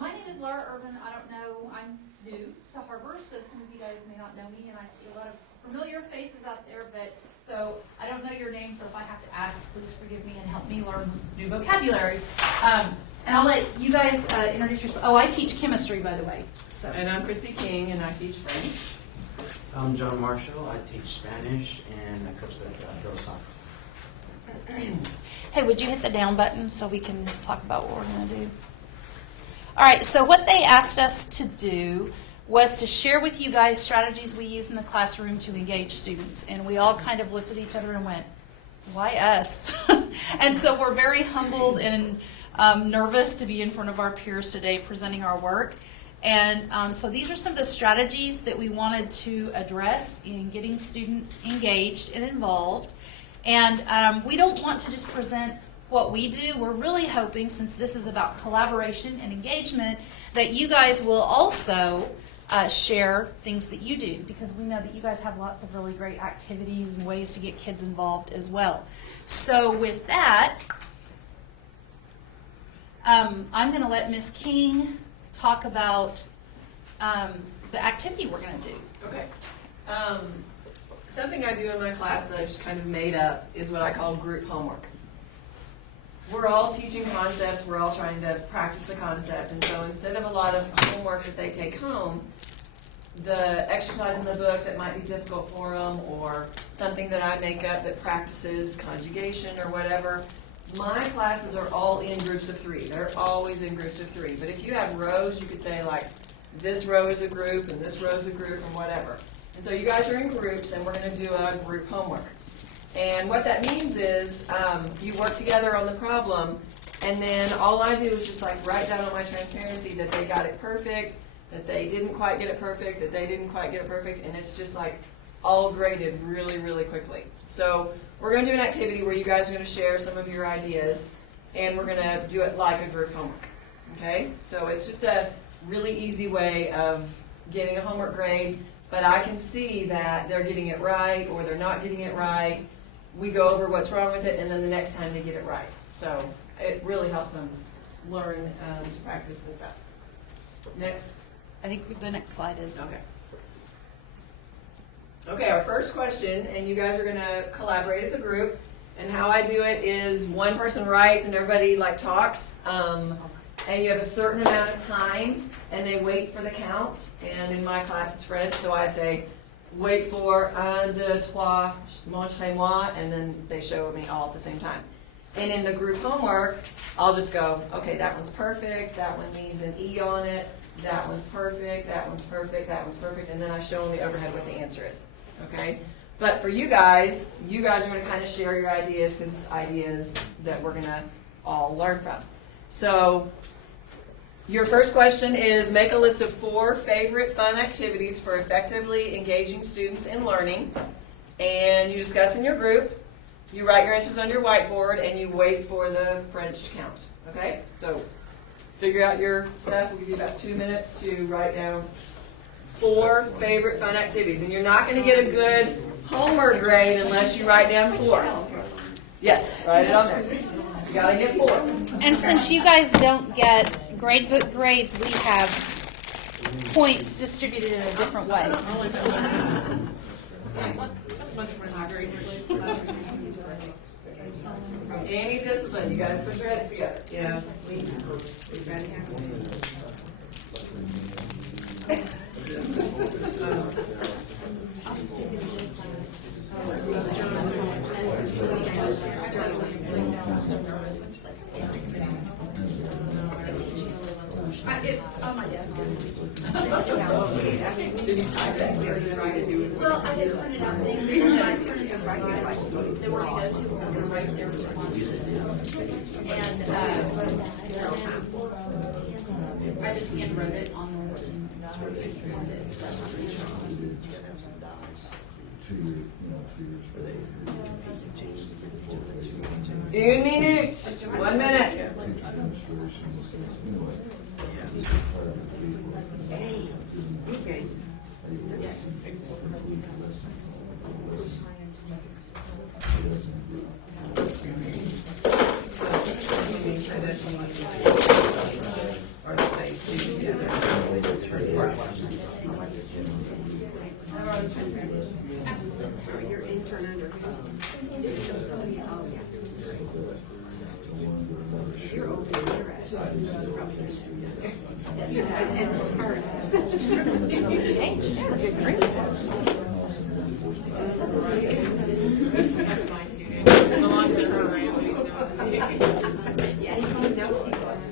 My name is Lara Irvin. I don't know, I'm new to Har-Ber, so some of you guys may not know me, and I see a lot of familiar faces out there, but so I don't know your name, so if I have to ask, please forgive me and help me learn new vocabulary. And I'll let you guys introduce yourself. Oh, I teach chemistry, by the way. So. And I'm Kristy King, and I teach French. I'm John Marshall. I teach Spanish, and I coach the girls soccer. Hey, would you hit the down button so we can talk about what we're going to do? All right, so what they asked us to do was to share with you guys strategies we use in the classroom to engage students. And we all kind of looked at each other and went, why us? And so we're very humbled and nervous to be in front of our peers today presenting our work. And so these are some of the strategies that we wanted to address in getting students engaged and involved. And we don't want to just present what we do. We're really hoping, since this is about collaboration and engagement, that you guys will also share things that you do, because we know that you guys have lots of really great activities and ways to get kids involved as well. So with that, I'm going to let Ms. King talk about the activity we're going to do. Okay. Something I do in my class that I just kind of made up is what I call group homework. We're all teaching concepts, we're all trying to practice the concept, and so instead of a lot of homework that they take home, the exercise in the book that might be difficult for them, or something that I make up that practices conjugation or whatever, my classes are all in groups of 3. They're always in groups of 3. But if you have rows, you could say like, this row is a group, and this row is a group, and whatever. And so you guys are in groups, and we're going to do a group homework. And what that means is you work together on the problem, and then all I do is just like write down on my transparency that they got it perfect, that they didn't quite get it perfect, that they didn't quite get it perfect, and it's just like all graded really, really quickly. So we're going to do an activity where you guys are going to share some of your ideas, and we're going to do it like a group homework. Okay? So it's just a really easy way of getting a homework grade, but I can see that they're getting it right or they're not getting it right. We go over what's wrong with it, and then the next time they get it right. So it really helps them learn to practice the stuff. Next. I think the next slide is. Okay. Okay, our first question, and you guys are going to collaborate as a group, and how I do it is one person writes and everybody like talks, and you have a certain amount of time, and they wait for the count, and in my class it's French, so I say, wait for 1, 2, 3, montrez-moi, and then they show me all at the same time. And in the group homework, I'll just go, okay, that one's perfect, that one needs an E on it, that one's perfect, that one's perfect, that one's perfect, and then I show them the overhead what the answer is. Okay? But for you guys are going to kind of share your ideas, because it's ideas that we're going to all learn from. So your first question is, make a list of 4 favorite fun activities for effectively engaging students in learning, and you discuss in your group. You write your answers on your whiteboard, and you wait for the French count. Okay? So figure out your stuff. We'll give you about 2 minutes to write down 4 favorite fun activities. And you're not going to get a good homework grade unless you write down 4. Yes, write it on there. You got to get 4. And since you guys don't get gradebook grades, we have points distributed in a different way. Any discipline, you guys put your heads together. Yeah. On my desk. Did you type that? Well, I had printed out things, and I printed the slide that we're going to go to, we're going to write their responses. And I just handwrote it on the Une minute. 1 minute. Games. Or they Hey, just look at green. That's my student. Belongs to her, right? What he's doing. Yeah, he knows he was.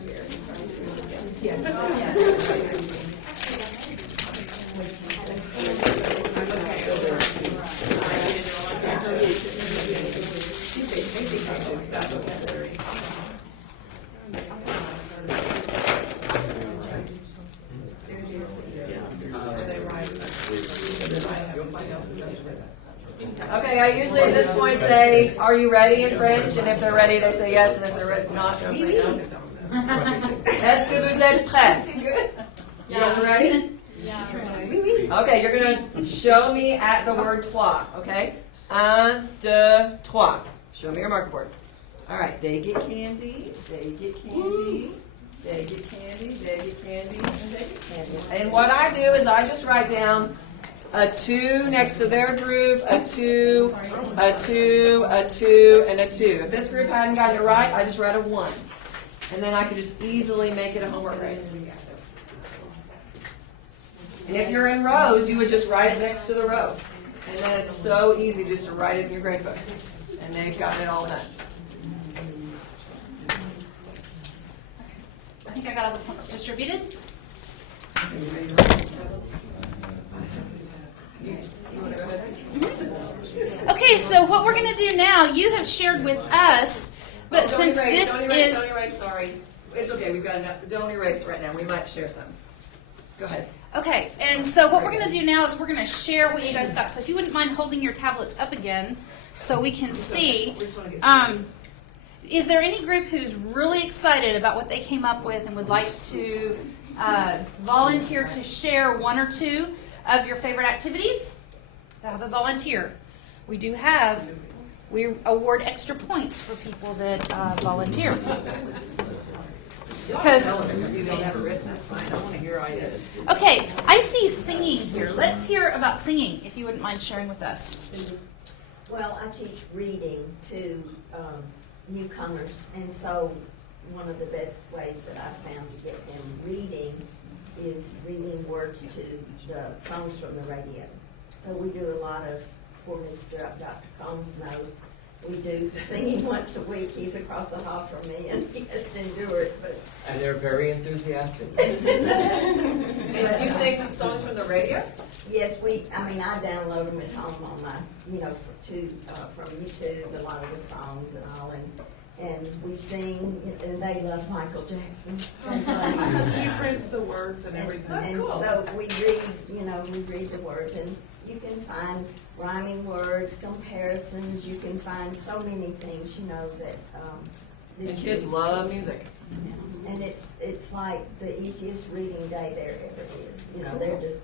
Okay, I usually at this point say, "Are you ready?" in French, and if they're ready, they say yes, and if they're not, they'll say no. Est-ce que vous êtes prêts? You guys ready? Okay, you're gonna show me at the word trois. Okay, un, deux, trois. Show me your marker board. All right, they get candy. They get candy. They get candy. They get candy. And they get candy. And what I do is I just write down a 2 next to their group, a 2, a 2, a 2, and a 2. If this group hadn't gotten it right, I just write a 1. And then I could just easily make it a homework grade. And if you're in rows, you would just write it next to the row. And then it's so easy just to write it in your grade book. And they've gotten it all done. I think I got all the points distributed. You want to go ahead? Okay, so what we're going to do now, you have shared with us, but Don't since erase, this don't erase, is... Don't erase, sorry. It's okay, we've got enough. Don't erase right now. We might share some. Go ahead. Okay, and so what we're going to do now is we're going to share what you guys got. So if you wouldn't mind holding your tablets up again so we can see. We just want to get some Is there any group who's really excited about what they came up with and would like to volunteer to share 1 or 2 of your favorite activities? Have a volunteer. We award extra points for people that volunteer. Because, if you don't have it written, that's fine. I want to hear ideas. okay, I see singing here. Let's hear about singing, if you wouldn't mind sharing with us. Well, I teach reading to newcomers, and so one of the best ways that I've found to get them reading is reading words to the songs from the radio. So we do a lot of, poor Mr. Dr. Combs knows, we do singing once a week. He's across the hall from me, and he has to endure it. But And they're very enthusiastic. And you sing songs from the radio? yes, I download them at home on my, from YouTube, a lot of the songs and all, and we sing, and they love Michael Jackson. She prints the words and everything. That's And cool. so we read the words, and you can find rhyming words, comparisons, you can find so many things, that. And kids love music. And it's like the easiest reading day there ever is. They're just,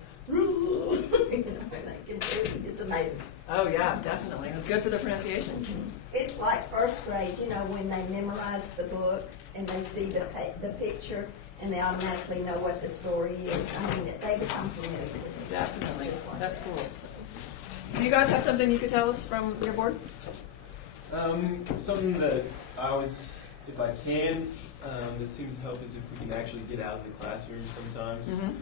it's amazing. Oh, yeah, definitely. It's good for the pronunciation. It's like first grade, when they memorize the book and they see the picture and they automatically know what the story is. They become familiar with it. Definitely. Just like That's that. cool. Do you guys have something you could tell us from your board? Something that I always, if I can, that seems to help is if we can actually get out of the classroom sometimes. Mm-hmm.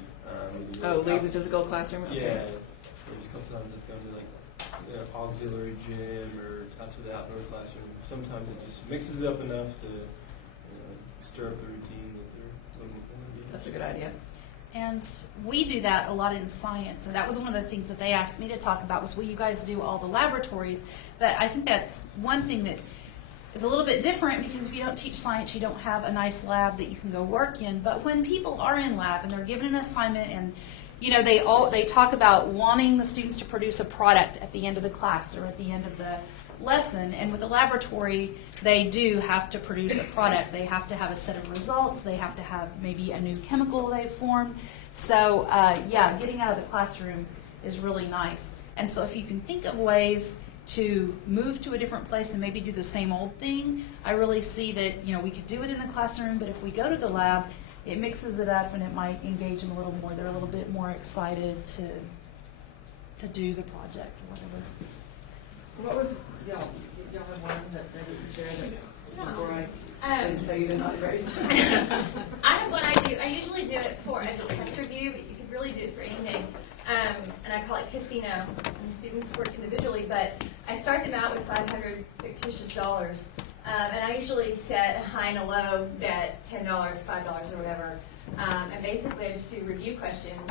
Oh, leave the physical classroom? Okay. Yeah. There's a couple times I've gone to auxiliary gym or out to the outdoor classroom. Sometimes it just mixes it up enough to stir up the routine that they're looking for. That's a good idea. And we do that a lot in science, and that was one of the things that they asked me to talk about was, will you guys do all the laboratories? But I think that's one thing that is a little bit different, because if you don't teach science, you don't have a nice lab that you can go work in. But when people are in lab and they're given an assignment, and they talk about wanting the students to produce a product at the end of the class or at the end of the lesson, and with the laboratory, they do have to produce a product. They have to have a set of results. They have to have maybe a new chemical they've formed. So, getting out of the classroom is really nice. And so if you can think of ways to move to a different place and maybe do the same old thing, I really see that, we could do it in the classroom, but if we go to the lab, it mixes it up and it might engage them a little more. They're a little bit more excited to do the project or whatever. What was y'all have one that maybe you share that Before I Um, didn't tell you to not erase. I have one I do. I usually do it for as a test review, but you could really do it for anything. And I call it casino. And the students work individually, but I start them out with $500 fictitious dollars. And I usually set a high and a low bet, $10, $5, or whatever. And basically I just do review questions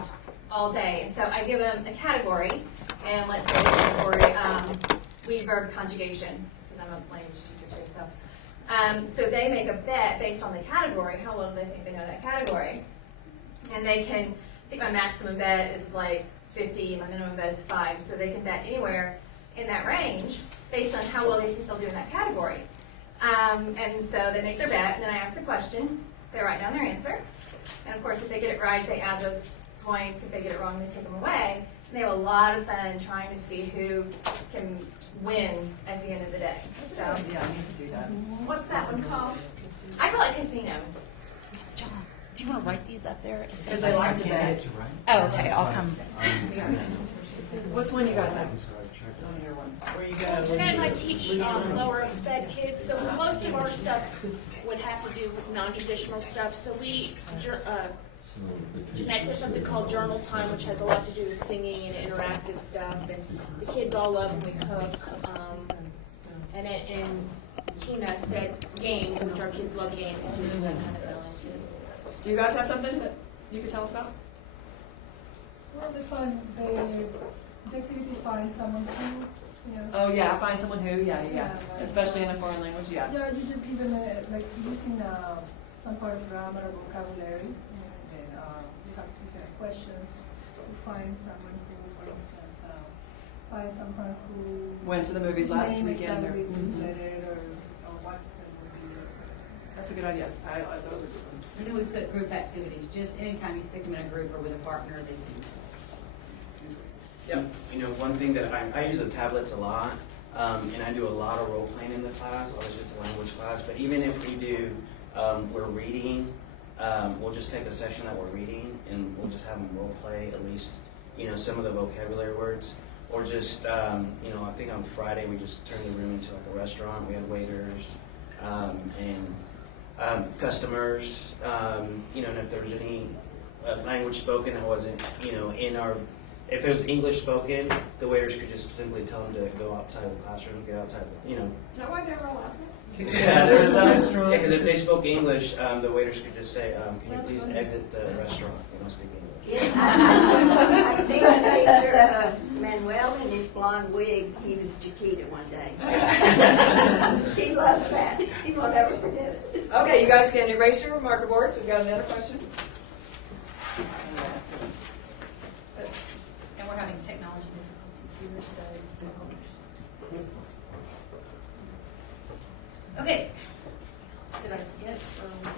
all day. And so I give them a category, and let's say the category, we verb conjugation, because I'm a language teacher too. So they make a bet based on the category. How well do they think they know that category? And they can, I think my maximum bet is like 50, my minimum bet is 5. So they can bet anywhere in that range based on how well they think they'll do in that category. And so they make their bet, and then I ask the question. They write down their answer. And of course, if they get it right, they add those points. If they get it wrong, they take them away. And they have a lot of fun trying to see who can win at the end of the day. So Yeah, I need to do that. What's that one called? I call it casino. John, do you want to write these up there? Is Because they like to bet. Oh, okay, I'll come. What's one you guys have? I On your one. Where you And I go? teach lower sped kids, so most of our stuff would have to do with non-traditional stuff. So we connect to something called Journal Time, which has a lot to do with singing and interactive stuff. And the kids all love when we cook. And Tina said games, which our kids love games too, so that kind of fell into. Do you guys have something that you could tell us about? Well, the activity find someone who, Oh yeah, find someone who. Yeah. Yeah. Especially in a foreign language. Yeah. Yeah, you just give them like using some part of grammar or vocabulary, and then you have different questions to find someone who, for instance, find someone who Went to the movies whose last name is weekend. started with this Mhm. letter, or watched the movie. That's a good idea. Those are good ones. And then we put group activities, just anytime you stick them in a group or with a partner, they seem to. You know, one thing that I use the tablets a lot, and I do a lot of role playing in the class. Obviously, it's a language class, but even if we do, we're reading, we'll just take a section that we're reading, and we'll just have them role play at least, some of the vocabulary words, or just, I think on Friday we just turned the room into like a restaurant. We had waiters and customers, and if there was any language spoken that wasn't, in our. If it was English spoken, the waiters could just simply tell them to go outside the classroom, get outside, Is that why they were all laughing? Yeah, there's because if they spoke English, the waiters could just say, "Can you please exit the restaurant? We don't speak English." Yeah, I seen a picture of Manuel in his blonde wig. He was Chiquita one day. He loves that. He won't ever forget it. Okay, you guys can erase your marker boards. We've got another question. Oops. And we're having technology difficulties here, so. Okay. Did I skip?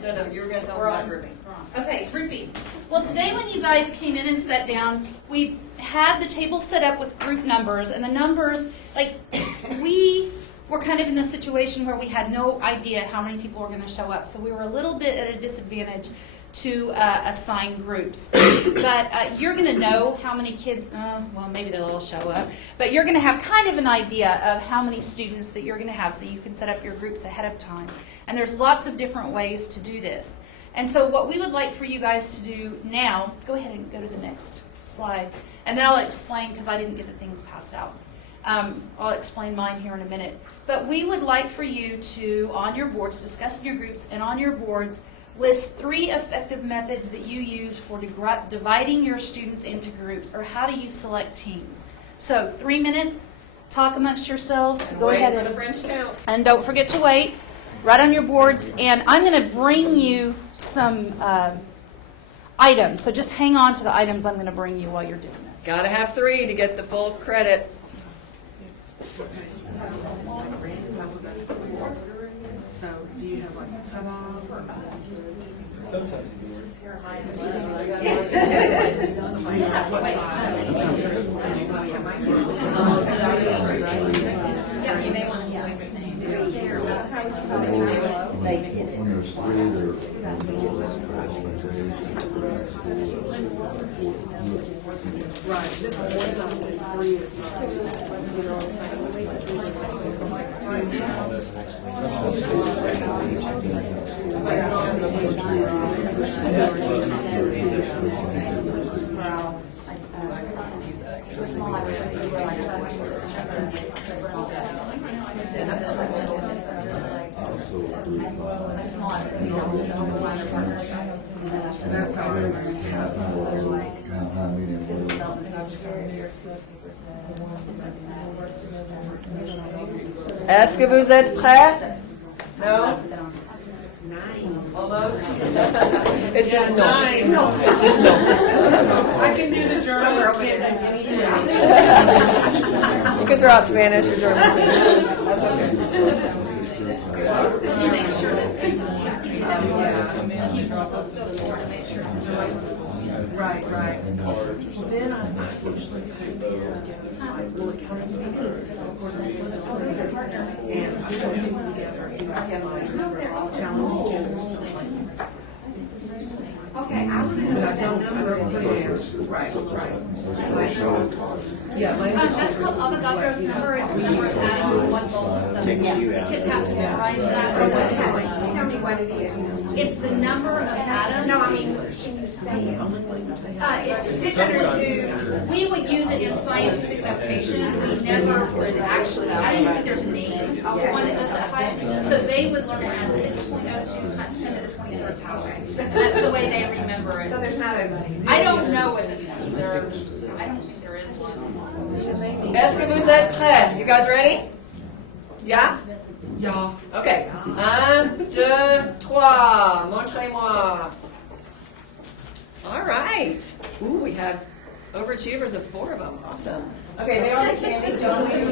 No, you were going to tell We're them on about grouping. Okay, grouping. Well, today when you guys came in and sat down, we had the table set up with group numbers, and the numbers, we were kind of in the situation where we had no idea how many people were going to show up, so we were a little bit at a disadvantage to assign groups. But you're going to know how many kids, well, maybe they'll all show up, but you're going to have kind of an idea of how many students that you're going to have, so you can set up your groups ahead of time. And there's lots of different ways to do this. And so what we would like for you guys to do now, go ahead and go to the next slide, and then I'll explain, because I didn't get the things passed out. I'll explain mine here in a minute. But we would like for you to, on your boards, discuss in your groups, and on your boards, list 3 effective methods that you use for dividing your students into groups, or how do you select teams. So 3 minutes, talk amongst yourselves. And go wait ahead for the French count. and don't forget to wait. Write on your boards, and I'm going to bring you some items. So just hang on to the items I'm going to bring you while you're doing this. Got to have 3 to get the full credit. So, do you have like a cutoff or us? Sometimes you do work. Yeah, you may want to select the same. When there's 3, they're less pressure. Right, this is one time, 3 is not. You know That's how Est-ce que vous êtes prêts? No? Almost? It's just milk. It's just milk. I can do the German. You can throw out Spanish or German. That's okay. Did you make sure that's, I think you have you can also go to more to make sure it's in the right place. Right, right. Well, then I usually sit there and get my little accounting figures. Of course, I'm supposed to put it together. And I put things together in my challenge agenda. Okay, I want to know But I what that don't number is. Right, right. Yeah, That's called Avogadro's number. It's the number of atoms in one bowl of substance. The kids have to memorize that. Tell me what it is. It's the number of atoms. No, I mean, can you say it? It's 6.2. We would use it in scientific notation. We never would actually, I don't even think there's a name, one that does that type. So they would learn it as 6.02 times 10 to the 23rd power. And that's the way they remember it. So there's not a. I don't know whether either, I don't think there is one. Est-ce que vous êtes prêts? You guys ready? Yeah? Y'all. Okay. 1, 2, 3. Montrez-moi. All right. Ooh, we have overachievers of 4 of them. Awesome. Okay, they are the candy. Don't we?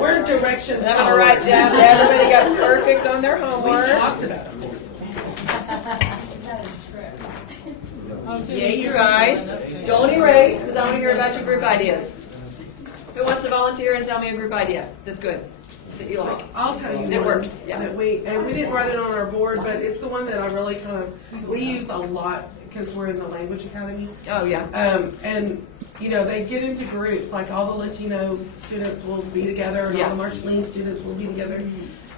We're direction. I'm going to write down. Everybody got perfect on their We homework. talked about it. Yay, you guys. Don't erase, because I want to hear about your group ideas. Who wants to volunteer and tell me a group idea that's good, that you like? I'll tell you That one works, yeah. That we didn't write it on our board, but it's the one that I really we use a lot because we're in the language academy. Oh, yeah. And you know, they get into groups, like all the Latino students will be together, and Yeah. all the Marshallese students will be together.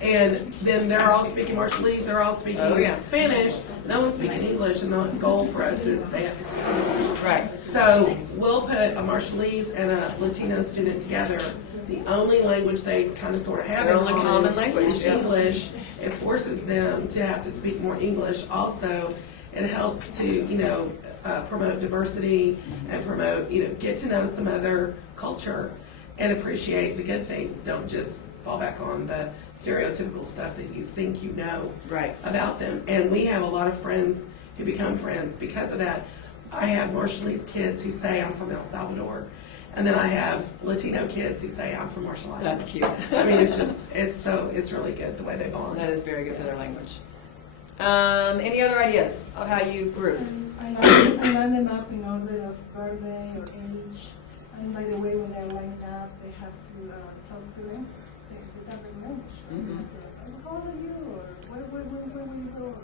And then they're all speaking Marshallese, they're all speaking Spanish, no one's speaking English, and the goal for us is they have to speak English. Right. So we'll put a Marshallese and a Latino student together. The only language they kind of sort of have Their in only common common language, is yeah. English. It forces them to have to speak more English. Also, it helps to, promote diversity and promote, get to know some other culture and appreciate the good things. Don't just fall back on the stereotypical stuff that you think you know Right. about them. And we have a lot of friends who become friends because of that. I have Marshallese kids who say I'm from El Salvador, and then I have Latino kids who say I'm from Marshall Islands. That's cute. I mean, it's really good the way they bond. That is very good for their language. Any other ideas of how you group? I line them up in order of birthday or age. And by the way, when they're lining up, they have to talk to them. They have the language. Mhm. How old are you? Or where will you go?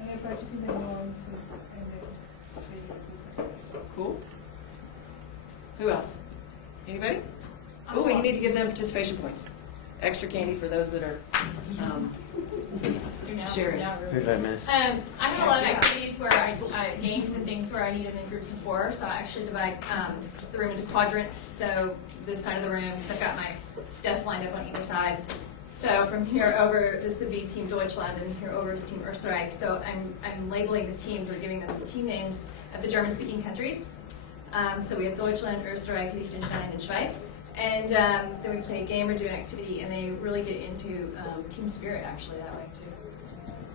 And they're practicing their nuances and then Cool. Who else? Anybody? Oh, you need to give them participation points. Extra candy for those that are sharing. Who did I miss? I have a lot of activities where I games and things where I need them in groups of 4. So I actually divide the room into quadrants. So this side of the room, because I've got my desk lined up on either side. So from here over, this would be Team Deutschland, and here over is Team Österreich. So I'm labeling the teams or giving them the team names of the German-speaking countries. So we have Deutschland, Österreich, Liechtenstein, and Schweiz. And then we play a game or do an activity, and they really get into team spirit actually that way too.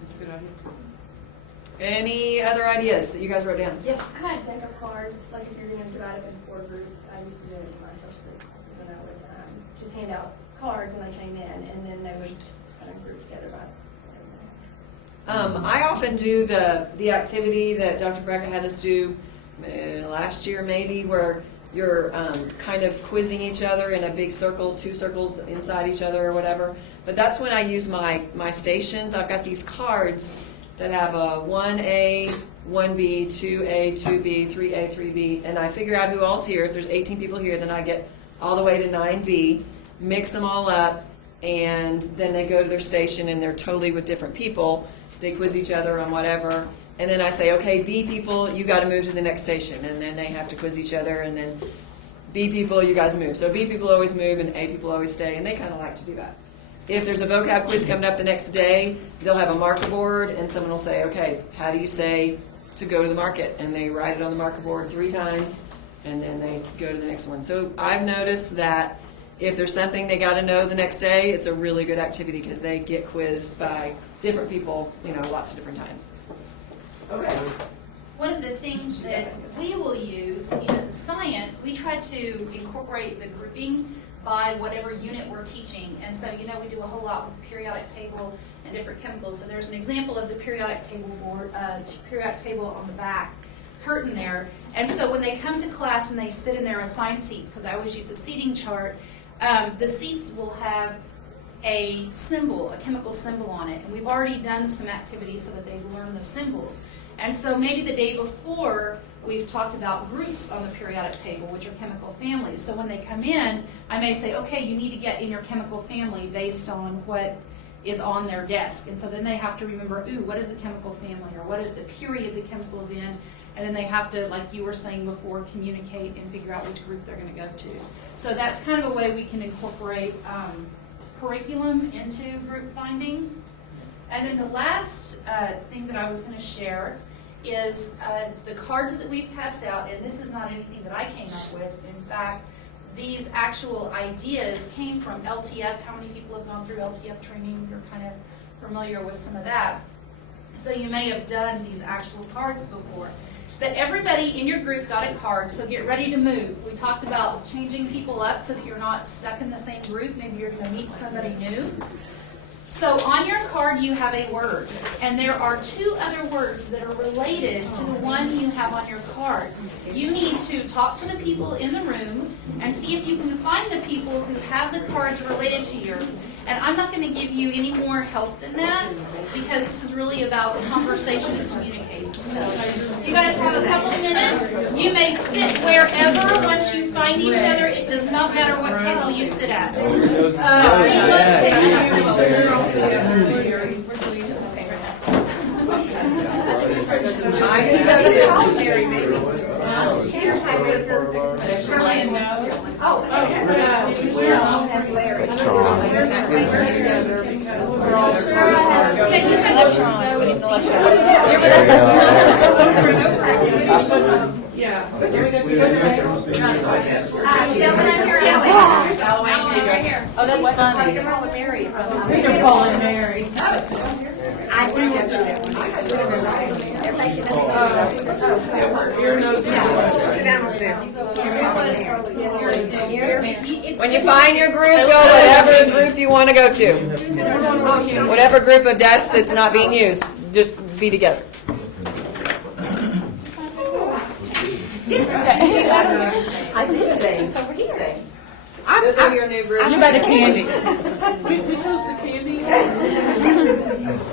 That's a good idea. Any other ideas that you guys wrote down? Yes. I had a deck of cards, like if you're going to divide up into 4 groups. I used to do it in my social studies classes, and I would just hand out cards when they came in, and then they would kind of group together by I often do the activity that Dr. Brackett had us do last year maybe, where you're kind of quizzing each other in a big circle, 2 circles inside each other or whatever. But that's when I use my stations. I've got these cards that have a 1A, 1B, 2A, 2B, 3A, 3B, and I figure out who all's here. If there's 18 people here, then I get all the way to 9B, mix them all up, and then they go to their station and they're totally with different people. They quiz each other on whatever. And then I say, okay, B people, you got to move to the next station. And then they have to quiz each other. And then B people, you guys move. So B people always move and A people always stay. And they kind of like to do that. If there's a vocab quiz coming up the next day, they'll have a marker board. And someone will say, okay, how do you say to go to the market? And they write it on the marker board 3 times. And then they go to the next one. So I've noticed that if there's something they got to know the next day, it's a really good activity because they get quizzed by different people, lots of different times. Okay. One of the things that we will use in science, we try to incorporate the grouping by whatever unit we're teaching. And so, we do a whole lot with the periodic table and different chemicals. So there's an example of the periodic table on the back curtain there. And so when they come to class and they sit in their assigned seats, because I always use a seating chart, the seats will have a symbol, a chemical symbol on it. And we've already done some activities so that they've learned the symbols. And so maybe the day before, we've talked about groups on the periodic table, which are chemical families. So when they come in, I may say, okay, you need to get in your chemical family based on what is on their desk. And so then they have to remember, what is the chemical family, or what is the period the chemical's in? And then they have to, like you were saying before, communicate and figure out which group they're going to go to. So that's kind of a way we can incorporate curriculum into group finding. And then the last thing that I was going to share is the cards that we've passed out, and this is not anything that I came up with. In fact, these actual ideas came from LTF. How many people have gone through LTF training? You're kind of familiar with some of that. So you may have done these actual cards before. But everybody in your group got a card, so get ready to move. We talked about changing people up so that you're not stuck in the same group. Maybe you're going to meet somebody new. So on your card you have a word, and there are 2 other words that are related to the one you have on your card. You need to talk to the people in the room and see if you can find the people who have the cards related to yours. And I'm not going to give you any more help than that because this is really about conversation and communicating. So if you guys have a couple of minutes, you may sit wherever once you find each other. It does not matter what table you sit at. Oh, that's funny. You're calling Mary. When you find your group, go whatever group you want to go to. Whatever group of desks that's not being used, just be together. I think it's over here. Those are your new group. You by the candy. We chose the candy.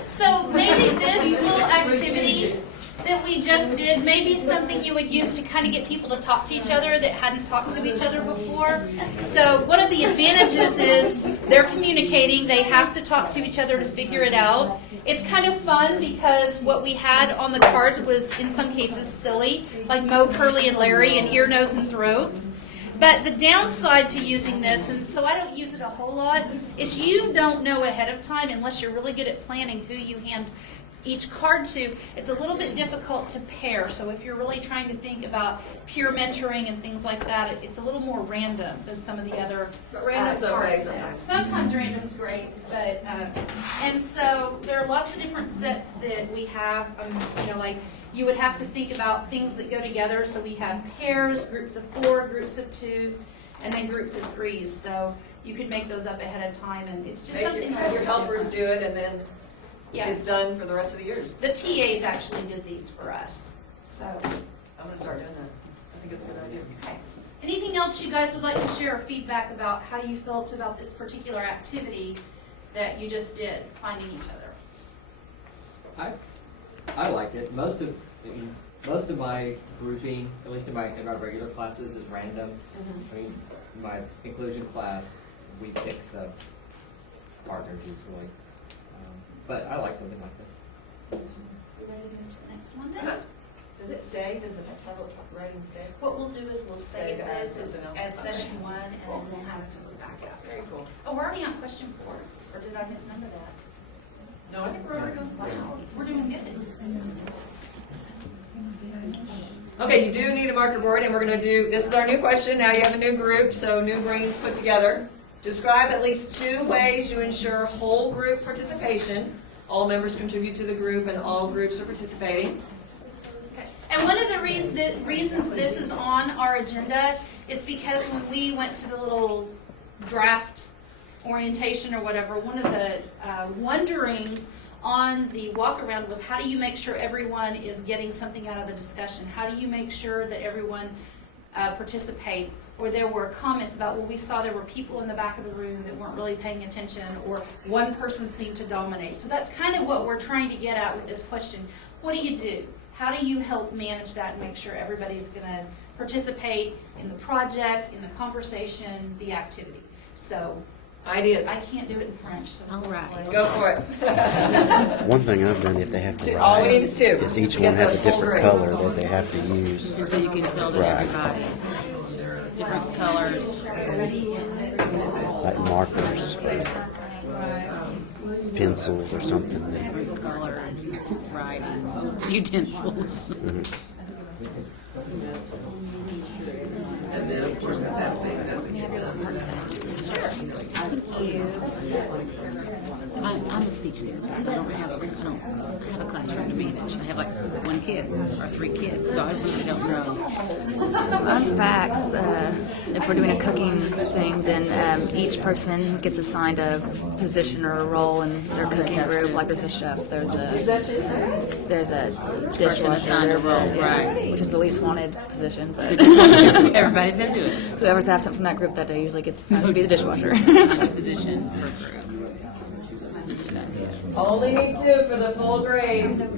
So maybe this little activity that we just did, maybe something you would use to kind of get people to talk to each other that hadn't talked to each other before. So one of the advantages is they're communicating. They have to talk to each other to figure it out. It's kind of fun because what we had on the cards was in some cases silly, like Mo, Curly, and Larry, and ear, nose, and throat. But the downside to using this, and so I don't use it a whole lot, is you don't know ahead of time, unless you're really good at planning who you hand each card to. It's a little bit difficult to pair. So if you're really trying to think about peer mentoring and things like that, it's a little more random than some of the other But random's card okay sets. sometimes. Sometimes random's great, but and so there are lots of different sets that we have. Like you would have to think about things that go together. So we have pairs, groups of 4, groups of 2s, and then groups of 3s. So you could make those up ahead of time, and it's just something. Have your helpers do it, and then Yeah. it's done for the rest of the years. The TAs actually did these for us. So, I'm going to start doing that. I think it's a good idea. okay. Anything else you guys would like to share or feedback about how you felt about this particular activity that you just did, finding each other? I like it. Most of my grouping, at least in my regular classes, is random. I mean, in my inclusion class, we pick the partners usually. But I like something like this. You ready to go to the next one then? Does it stay? Does the tablet writing stay? What we'll do is we'll save Save it as this something else. as session 1, and then we'll have to look back at it. Very cool. Oh, we're already on question 4, or did I misnumber that? No, I think we're already going. Wow, we're doing good. Okay, you do need a marker board, and we're going to do, this is our new question. Now you have a new group, so new brains put together. Describe at least 2 ways you ensure whole group participation. All members contribute to the group, and all groups are participating. And one of the reasons this is on our agenda is because when we went to the little draft orientation or whatever, one of the wonderings on the walk around was, how do you make sure everyone is getting something out of the discussion? How do you make sure that everyone participates? Or there were comments about, well, we saw there were people in the back of the room that weren't really paying attention, or one person seemed to dominate. So that's kind of what we're trying to get at with this question. What do you do? How do you help manage that and make sure everybody's going to participate in the project, in the conversation, the activity? So Ideas. I can't do it in French, so All right. Go for it. One thing I've done, if they have to All we need write, is 2. is each one has a different color that they have to use. So you can tell that Right. everybody, different colors. Like markers, or pencils, or something. Different color writing utensils. And then, of course, that thing Thank you. I'm a speech therapist. I don't have a classroom to manage. I have like 1 kid or 3 kids, so I really don't know. On facts, if we're doing a cooking thing, then each person gets assigned a position or a role in their cooking group. Like there's a chef, there's a dishwasher, assigned a role, right. which is the least wanted position. But Everybody's going to do it. whoever's absent from that group that day usually gets assigned to be the dishwasher. Position per group. Only need 2 for the full grade. I don't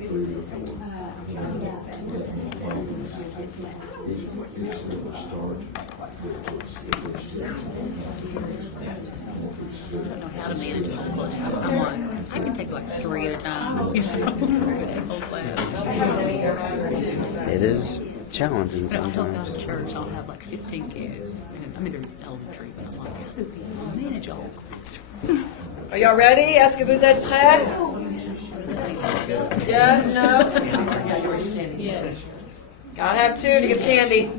know how to manage a whole class. I'm like, I can take like 3 at a time. You know, whole class. It is challenging If I help out sometimes. the church, I'll have like 15 kids. And, I mean, they're elementary, but I'm like, how do people manage a whole class? Are y'all ready? Est-ce que vous êtes prêts? Yes, no? Yes. Gotta have 2 to get the candy.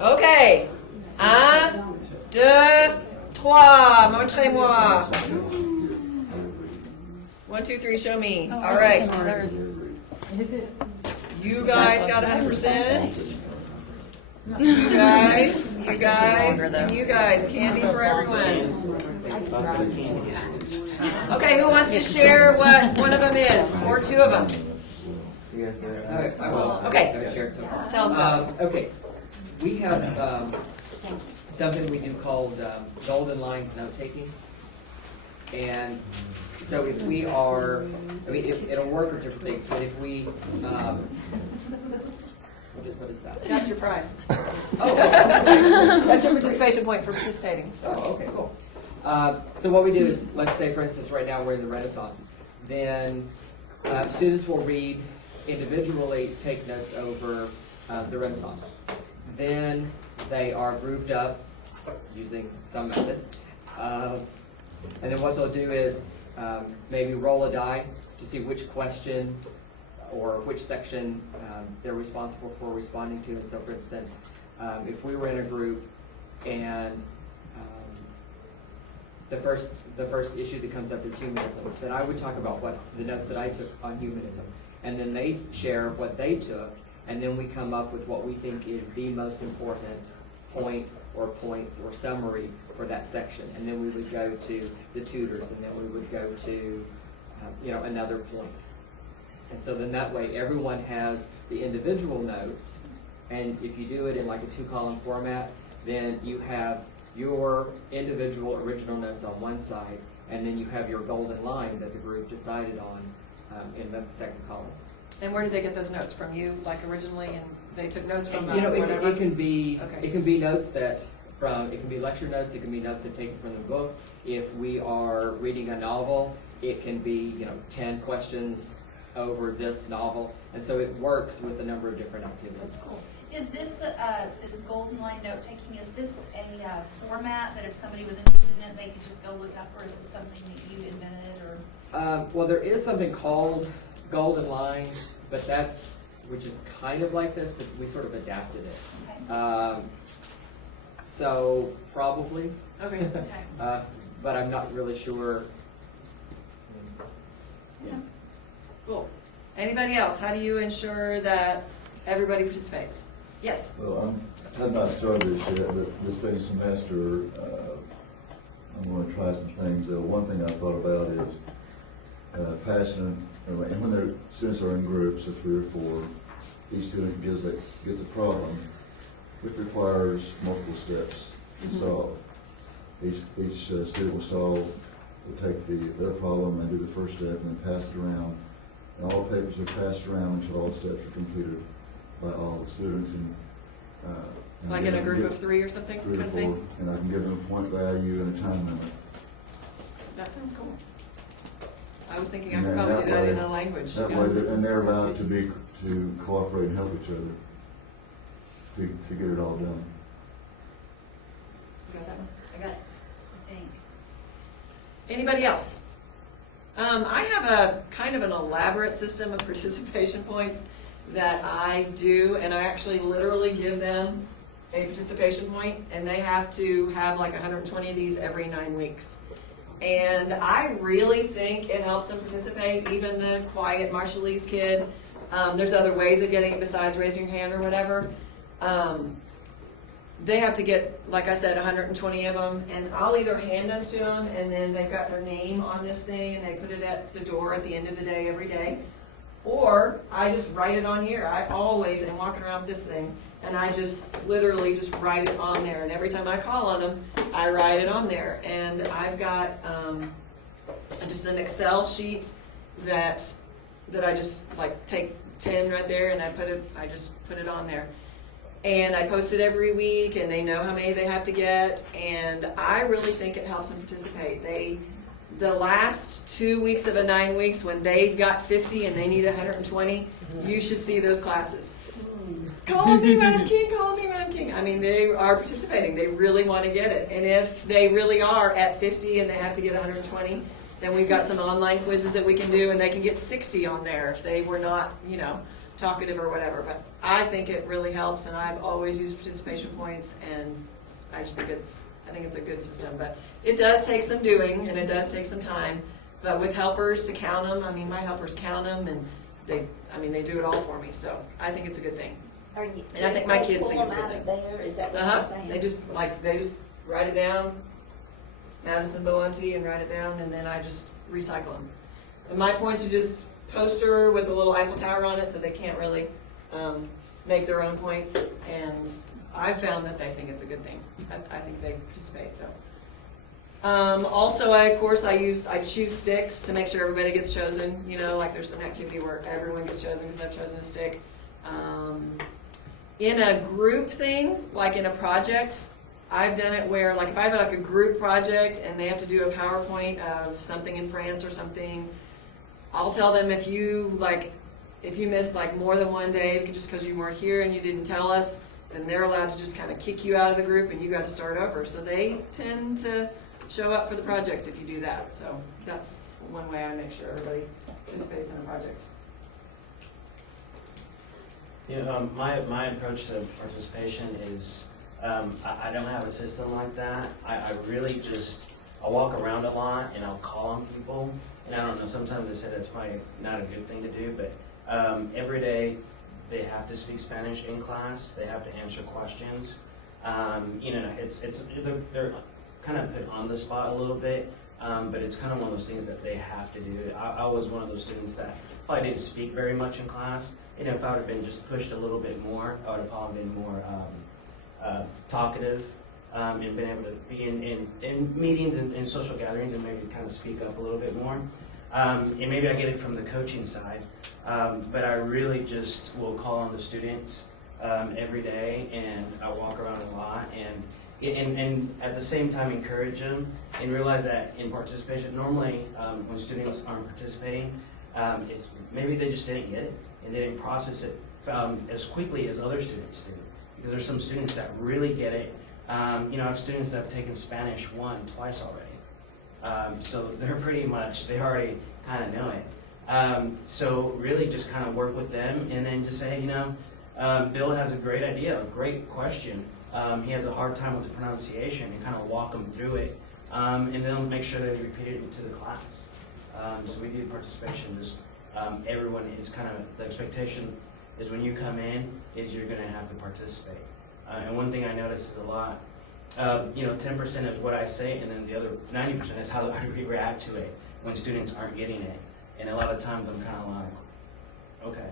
Okay. 1, 2, 3. Montrez-moi. 1, 2, 3. Show me. All right. You guys got 100%. You guys, and you guys. Candy for everyone. Okay, who wants to share what one of them is, or 2 of them? You guys get it? I will. Okay. I will share some. Tell us about it. Okay. We have something we do called golden lines note taking. And so if we are, I mean, it'll work with different things, but if we, what is that? That's your prize. Oh, That's your participation point for participating. oh, okay, cool. So what we do is, let's say, for instance, right now we're in the Renaissance. Then students will read individually, take notes over the Renaissance. Then they are grouped up using some method. And then what they'll do is maybe roll a die to see which question or which section they're responsible for responding to. And so, for instance, if we were in a group and the first issue that comes up is humanism, then I would talk about what the notes that I took on humanism, and then they share what they took, and then we come up with what we think is the most important point or points or summary for that section. And then we would go to the tutors, and then we would go to another point. And so then that way everyone has the individual notes, and if you do it in like a 2-column format, then you have your individual original notes on one side, and then you have your golden line that the group decided on in the second column. And where did they get those notes from? You, like originally, and they took notes from It can be Okay. it can be notes it can be lecture notes, it can be notes that taken from the book. If we are reading a novel, it can be 10 questions over this novel, and so it works with a number of different activities. That's cool. Is this this golden line note taking? Is this a format that if somebody was interested in it, they could just go look up, or is this something that you invented, or? Well, there is something called Golden Line, but which is kind of like this, but we sort of adapted it. Okay. So probably. Okay. But I'm not really sure. Yeah. Cool. Anybody else? How do you ensure that everybody participates? Yes. Well, I have not started this yet, but this second semester, I'm going to try some things. One thing I thought about is passion, and when their students are in groups of 3 or 4, each student gets a problem, which requires multiple steps to solve. Each student will take their problem and do the first step, and then pass it around. And all papers are passed around until all steps are completed by all the students. And Like in a group of 3 or something? 3 or 4, and I can give them a point value and a time limit. That sounds cool. I was thinking I And could then probably do that way- in a language. That way, they're allowed to cooperate and help each other to get it all done. You got that one? I got it, I think. Anybody else? I have a kind of an elaborate system of participation points that I do, and I actually literally give them a participation point, and they have to have like 120 of these every 9 weeks. And I really think it helps them participate, even the quiet Marshallese kid. There's other ways of getting it besides raising your hand or whatever. They have to get, like I said, 120 of them, and I'll either hand them to them, and then they've got their name on this thing, and they put it at the door at the end of the day every day. Or I just write it on here. I always am walking around with this thing, and I just literally just write it on there. And every time I call on them, I write it on there. And I've got just an Excel sheet that I just like take 10 right there, and I just put it on there. And I post it every week, and they know how many they have to get. And I really think it helps them participate. The last 2 weeks of a 9 weeks, when they've got 50 and they need 120, you should see those classes. Call me, Madam King, call me, Madam King. I mean, they are participating. They really want to get it. And if they really are at 50 and they have to get 120, then we've got some online quizzes that we can do, and they can get 60 on there if they were not, talkative or whatever. But I think it really helps, and I've always used participation points, and I just think I think it's a good system. But it does take some doing, and it does take some time. But with helpers to count them, I mean, my helpers count them, and they do it all for me. So I think it's a good thing. And I think my kids think it's a good thing. There, is that what you're saying? They just write it down, Madison Boanti, and write it down, and then I just recycle them. And my points are just poster with a little Eiffel Tower on it, so they can't really make their own points. And I've found that they think it's a good thing. I think they participate. So also, I choose sticks to make sure everybody gets chosen. Like there's an activity where everyone gets chosen because I've chosen a stick. In a group thing, like in a project, I've done it where, like, if I have like a group project and they have to do a PowerPoint of something in France or something, I'll tell them if you missed like more than one day just because you weren't here and you didn't tell us, then they're allowed to just kind of kick you out of the group and you got to start over. So they tend to show up for the projects if you do that. So that's one way I make sure everybody participates in a project. My approach to participation is I don't have a system like that. I really I'll walk around a lot and I'll call on people. And I don't know, sometimes they say that's probably not a good thing to do, but every day they have to speak Spanish in class. They have to answer questions. They're kind of put on the spot a little bit, but it's kind of one of those things that they have to do. I was one of those students that probably didn't speak very much in class. If I would have been just pushed a little bit more, I would have probably been more talkative and been able to be in meetings and social gatherings and maybe kind of speak up a little bit more. And maybe I get it from the coaching side, but I really just will call on the students every day, and I walk around a lot, and at the same time encourage them and realize that in participation, normally when students aren't participating, maybe they just didn't get it and they didn't process it as quickly as other students do, because there's some students that really get it. I have students that have taken Spanish twice already. So they're pretty much, they already kind of know it. So really just kind of work with them and then just say, hey, Bill has a great idea, a great question. He has a hard time with the pronunciation, and kind of walk them through it. And then make sure they repeat it to the class. So we do participation, just everyone is kind of, the expectation is when you come in is you're going to have to participate. And one thing I notice is a lot, 10% is what I say, and then the other 90% is how we react to it when students aren't getting it. And a lot of times I'm kind of like, okay,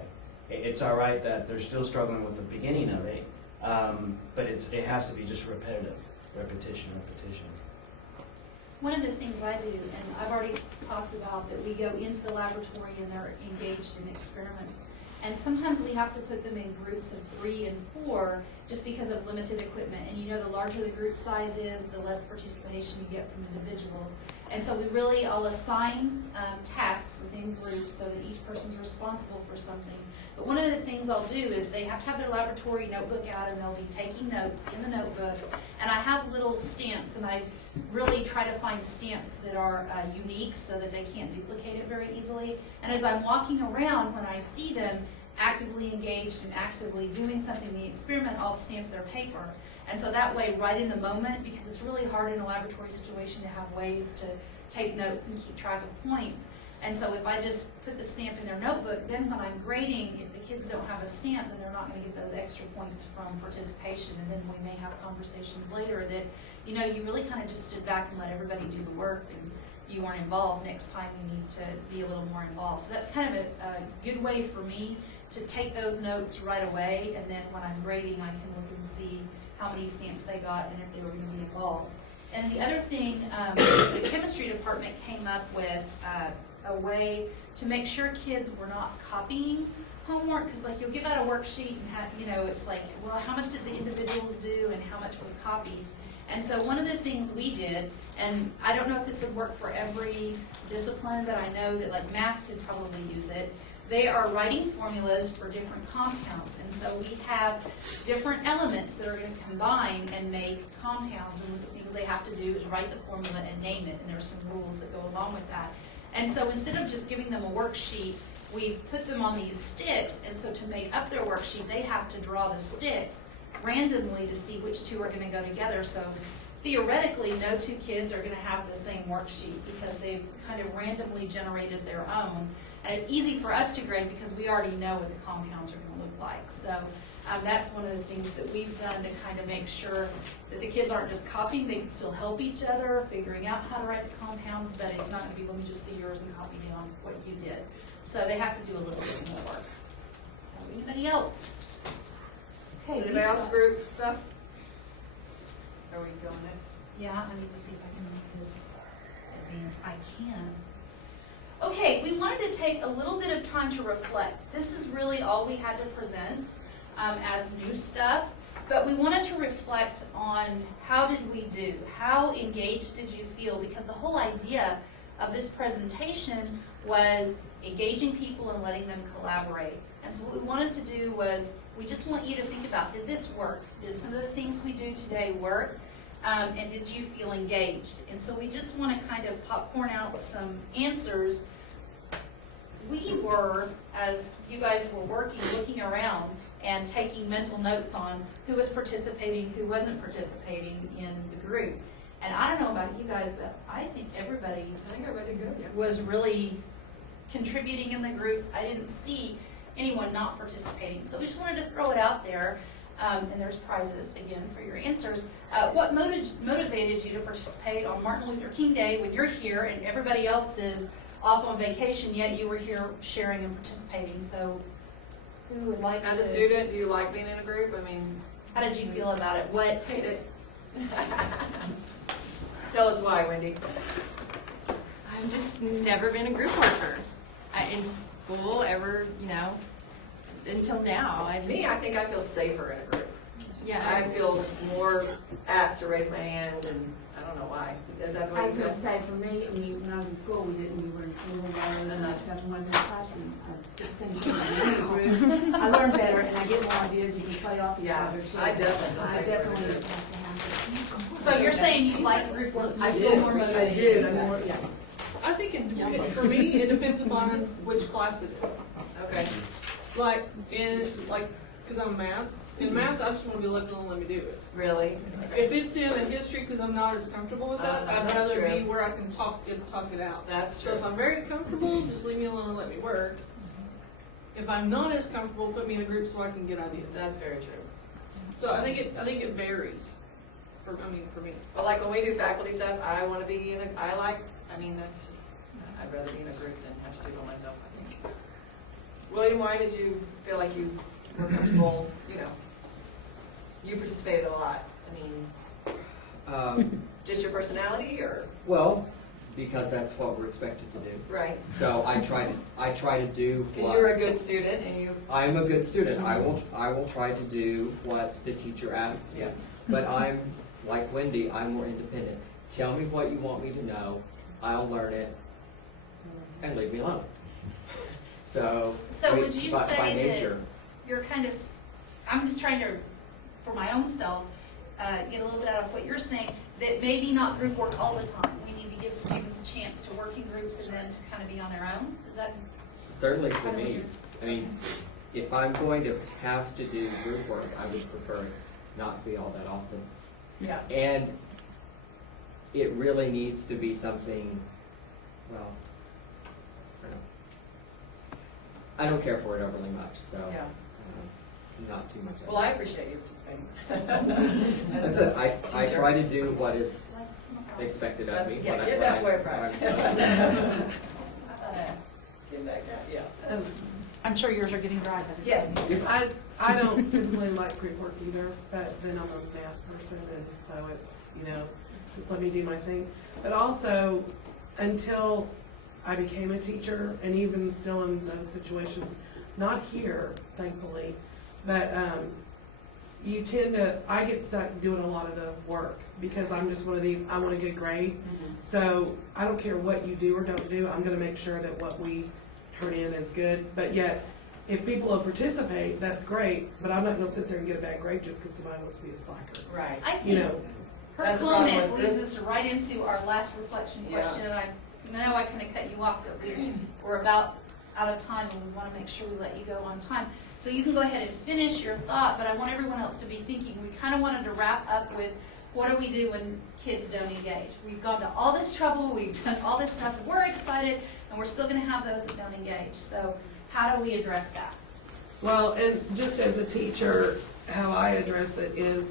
it's all right that they're still struggling with the beginning of it, but it has to be just repetition. One of the things I do, and I've already talked about, that we go into the laboratory and they're engaged in experiments. And sometimes we have to put them in groups of 3 and 4 just because of limited equipment. And the larger the group size is, the less participation you get from individuals. And so I'll assign tasks within groups so that each person's responsible for something. But one of the things I'll do is they have to have their laboratory notebook out, and they'll be taking notes in the notebook. And I have little stamps, and I really try to find stamps that are unique so that they can't duplicate it very easily. And as I'm walking around, when I see them actively engaged and actively doing something in the experiment, I'll stamp their paper. And so that way, right in the moment, because it's really hard in a laboratory situation to have ways to take notes and keep track of points. And so if I just put the stamp in their notebook, then when I'm grading, if the kids don't have a stamp, then they're not going to get those extra points from participation. And then we may have conversations later that, you really kind of just stood back and let everybody do the work, and you weren't involved. Next time you need to be a little more involved. So that's kind of a good way for me to take those notes right away, and then when I'm grading, I can look and see how many stamps they got and if they were going to be involved. And the other thing, the chemistry department came up with a way to make sure kids were not copying homework, because you'll give out a worksheet and it's like, well, how much did the individuals do and how much was copied? And so one of the things we did, and I don't know if this would work for every discipline, but I know that math could probably use it. They are writing formulas for different compounds, and so we have different elements that are going to combine and make compounds, and the things they have to do is write the formula and name it, and there's some rules that go along with that. And so instead of just giving them a worksheet, we put them on these sticks, and so to make up their worksheet, they have to draw the sticks randomly to see which 2 are going to go together. So theoretically, no 2 kids are going to have the same worksheet because they've kind of randomly generated their own. And it's easy for us to grade because we already know what the compounds are going to look like. So that's one of the things that we've done to kind of make sure that the kids aren't just copying. They can still help each other, figuring out how to write the compounds, but it's not going to be, let me just see yours and copy down what you did. So they have to do a little bit more work. Anybody else? Okay. Anybody else group stuff? Are we going next? Yeah, I need to see if I can make this advance. I can. Okay, we wanted to take a little bit of time to reflect. This is really all we had to present as new stuff, but we wanted to reflect on how did we do? How engaged did you feel? Because the whole idea of this presentation was engaging people and letting them collaborate. And so what we wanted to do was, we just want you to think about, did this work? Did some of the things we do today work? And did you feel engaged? And so we just want to kind of popcorn out some answers. We were, as you guys were working, looking around and taking mental notes on who was participating, who wasn't participating in the group. And I don't know about you guys, but I think everybody I think everybody did good, yeah. was really contributing in the groups. I didn't see anyone not participating. So we just wanted to throw it out there, and there's prizes, again, for your answers. What motivated you to participate on Martin Luther King Day when you're here and everybody else is off on vacation, yet you were here sharing and participating? So who would like to? As a student, do you like being in a group? I mean, How did you feel about it? What? hate it. Tell us why, Wendy. I've just never been a group worker in school ever, until now. I think I feel safer in a group. Yeah. I feel more apt to raise my hand, and I don't know why. Is that the way I you was feel? gonna say, for me, when I was in school, we were in single rows and stuff, and wasn't in the classroom. Just same thing. I learn better, and I get more ideas, you can play off each Yeah, other. So I definitely feel I safer. definitely have to have it. So you're saying you like group work? I you do. feel more I motivated? do. I'm more, yes. I think for me, it depends upon which class it is. Okay. Like, because I'm math. In math, I just want to be left alone and let me do it. Really? If it's in a history, because I'm not as comfortable with that, I'd that's rather true. be where I can talk it out. That's So true. if I'm very comfortable, just leave me alone and let me work. If I'm not as comfortable, put me in a group so I can get ideas. That's very true. So I think it varies. For me. But like when we do faculty stuff, I want to be in a, that's just, I'd rather be in a group than have to do it by myself, I think. William, why did you feel like you were comfortable, you participated a lot? Just your personality or? Well, because that's what we're expected to do. Right. So I try to do. Because you're a good student and you. I'm a good student. I will try to do what the teacher asks me. Yeah. But I'm like Wendy. I'm more independent. Tell me what you want me to know. I'll learn it, and leave me alone. So would you say by that nature, you're kind of, I'm just trying to, for my own self, get a little bit out of what you're saying, that maybe not group work all the time. We need to give students a chance to work in groups and then to kind of be on their own? Is that? certainly for me. I mean, if I'm going to have to do group work, I would prefer it not be all that often. Yeah. And it really needs to be something, well, I don't care for it overly much, so Yeah. not too much. Well, I appreciate you participating. I said I try to do what is expected of me. Yeah, give that boy a prize. Give that guy, yeah. I'm sure yours are getting dry. But Yes. I don't typically like group work either, but then I'm a math person, and so it's, just let me do my thing. But also, until I became a teacher, and even still in those situations, not here, thankfully, but you tend to, I get stuck doing a lot of the work because I'm just one of these, I want a good grade. Mm-hmm. So I don't care what you do or don't do, I'm gonna make sure that what we turn in is good. But yet, if people will participate, that's great, but I'm not gonna sit there and get a bad grade just because somebody wants to be a slacker. Right. I think her That's the problem comment with leads this. us right into our last reflection Yeah. question. I know I kind of cut you off, but we're about out of time, and we want to make sure we let you go on time. So you can go ahead and finish your thought, but I want everyone else to be thinking. We kind of wanted to wrap up with, what do we do when kids don't engage? We've gone to all this trouble, we've done all this stuff, and we're excited, and we're still going to have those that don't engage. So how do we address that? Well, and just as a teacher, how I address it is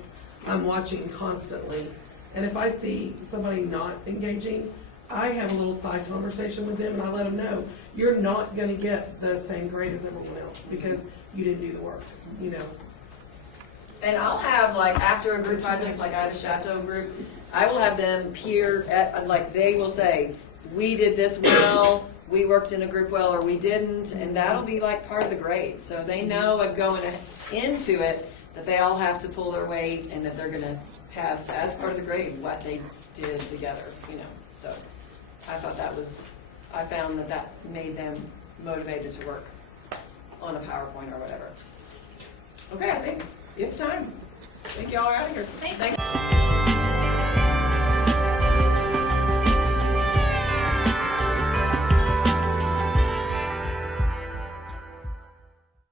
I'm watching constantly. And if I see somebody not engaging, I have a little side conversation with them and I let them know, you're not going to get the same grade as everyone else because you didn't do the work, And I'll have, after a group project, I have a Chateau group, I will have them peer at, they will say, we did this well, we worked in a group well, or we didn't, and that'll be part of the grade. So they know going into it that they all have to pull their weight and that they're going to have, as part of the grade, what they did together, So I thought I found that made them motivated to work on a PowerPoint or whatever. Okay, I think it's time. I think y'all are out of here. Thanks. Thanks.